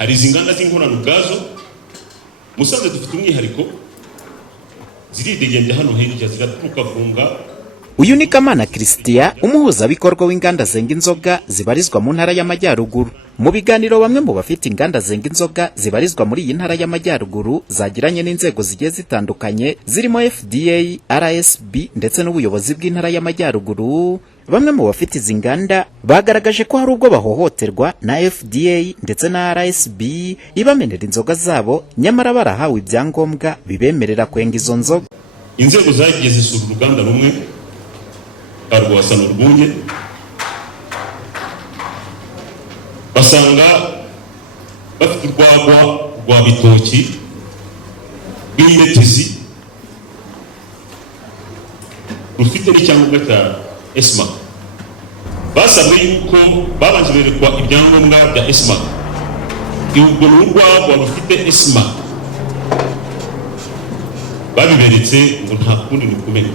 hari izinganda z'inkorano ubwazo Musanze dufite umwihariko ziridegembye hano hirya ziraturuka vunga. Uyu ni Kamana Christian, umuhuzabikorwa w'inganda zenga inzoga zibarizwa mu ntara y'Amajyaruguru. Mu biganiro bamwe mu bafite inganda zenga inzoga zibarizwa muri iyi ntara y'Amajyaruguru zagiranye n'inzego zigiye zitandukanye zirimo FDA, RSB ndetse n'ubuyobozi bw'intara y'Amajyaruguru, bamwe mu bafite izi nganda bagaragaje ko hari ubwo bahohoterwa na FDA ndetse na RSB ibamenera inzoga zabo, nyamara barahawe ibyangombwa bibemerera kwenga izo nzoga. Inzego zagiye zisura uruganda rumwe Rwasana Urwunge, basanga bafite urwagwa rwa bitoki rw'imetezi rufite n'icyangombwa cya ESMA. Basabwe yuko babanje berekwa ibyangombwa bya ESMA. Ubwo n'urwagwa rufite ESMA babiberetse ngo nta kundi nukumenya.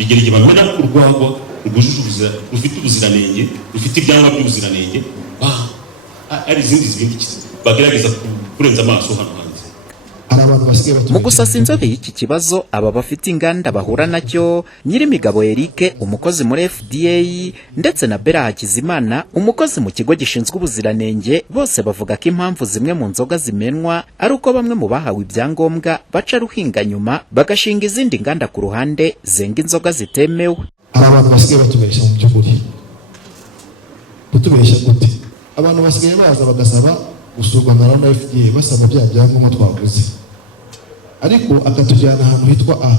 Igerege bamena urwagwa rwujuje rufite ubuziranenge, rufite ibyangombwa by'ubuziranenge, ari izindi zibindi bagerageza kurenza amaso hano hanze. Mu gusasa inzobe y'iki kibazo aba bafite inganda bahura nacyo, Nyirimigabo Eric umukozi muri FDA ndetse na Bera Hakizimana umukozi mu kigo gishinzwe ubuziranenge, bose bavuga ko impamvu zimwe mu nzoga zimenwa ari uko bamwe mu bahawe ibyangombwa baca ruhinga nyuma bagashinga izindi nganda ku ruhande zenga inzoga zitemewe. Hari abantu basigaye batubeshya mu by'ukuri. Kutubeshya gute? Abantu basigaye baza bagasaba gusurwa na FDA basaba bya byangombwa twavuze, ariko akatujyana ahantu hitwa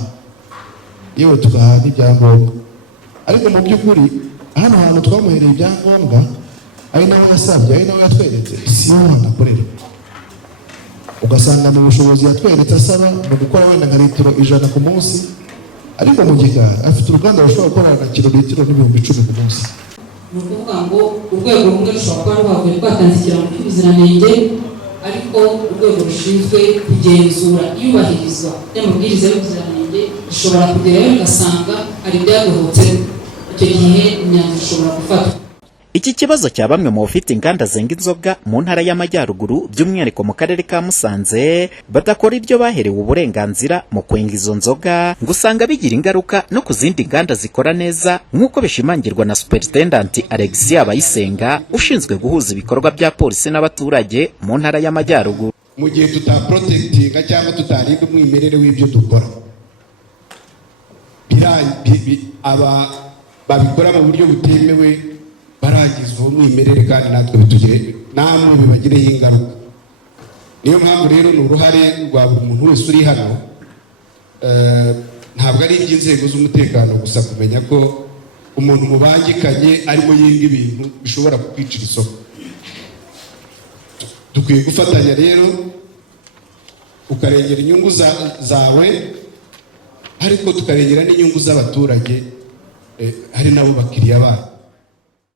yewe tugaha n'ibyangombwa, ariko mu by'ukuri hano hantu twamuhereye ibyangombwa ari nawe yasabye, ari nawe yatweretse, si yo hanakorera. Ugasanga mu bushobozi yatweretse asaba mu gukora wenda nka litiro 100 ku munsi, ariko mu gikari afite uruganda rushobora gukorana na kilolitiro n'ibihumbi 10 ku munsi. Ni ukuvuga ngo urwego rumwe rushobora kuba rwavuye rwatanze ikirango cy'ubuziranenge, ariko urwego rushinzwe kugenzura iyubahirizwa ry'amabwiriza y'ubuziranenge rushobora kugerayo rugasanga hari ibyadohotse, icyo gihe imyanzuro ishobora gufatwa. Iki kibazo cya bamwe mu bafite inganda zenga inzoga mu ntara y'Amajyaruguru by'umwihariko mu karere ka Musanze badakora ibyo baherewe uburenganzira mu kwenga izo nzoga, ngo usanga bigira ingaruka no ku zindi nganda zikora neza, nk'uko bishimangirwa na Superintendent Alexia Bayisenga ushinzwe guhuza ibikorwa bya polisi n'abaturage mu ntara y'Amajyaruguru. Mu gihe tutaprotectinga cyangwa tutarinda umwimerere w'ibyo dukora, babikora mu buryo butemewe barangizwa umwimerere kandi natwe bitugire namwe bibagireho ingaruka. Niyo mpamvu rero ni uruhare rwa buri muntu wese uri hano, ntabwo ari iby'inzego z'umutekano gusa kumenya ko umuntu mubangikanye arimo yinga ibintu bishobora kukwicira isoko. Dukwiye gufatanya rero ukarengera inyungu zawe, ariko tukarengera n'inyungu z'abaturage hari nabo bakiriya babo.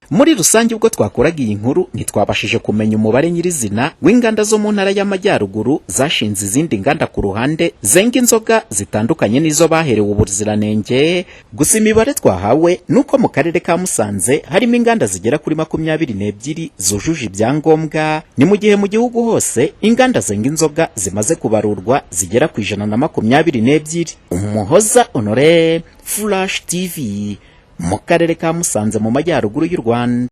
Muri rusange ubwo twakoraga iyi nkuru ntitwabashije kumenya umubare nyirizina w'inganda zo mu ntara y'Amajyaruguru zashinze izindi nganda ku ruhande zenga inzoga zitandukanye n'izo baherewe ubuziranenge. Gusa imibare twahawe nuko mu karere ka Musanze harimo inganda zigera kuri 22 zujuje ibyangombwa, ni mu gihe mu gihugu hose inganda zenga inzoga zimaze kubarurwa zigera ku 122. Umuhoza Honore, Flash TV, mu karere ka Musanze mu Majyaruguru y'u Rwanda.